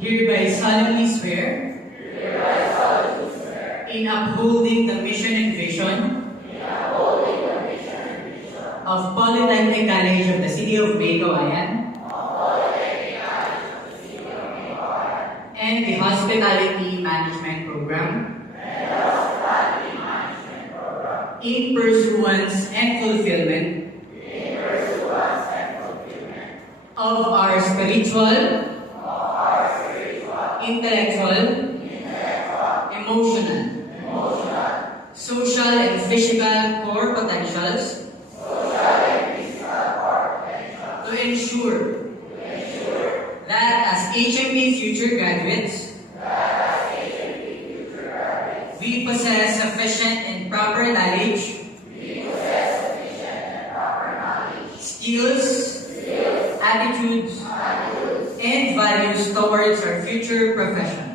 hereby solemnly swear in upholding the mission and vision of Polytechnic College of the City of May, Cauayan, and the Hospitality Management Program in pursuance and fulfillment of our spiritual, intellectual, emotional, social and physical core potentials to ensure that as HMP future graduates, we possess sufficient and proper knowledge, skills, attitudes, and values towards our future profession.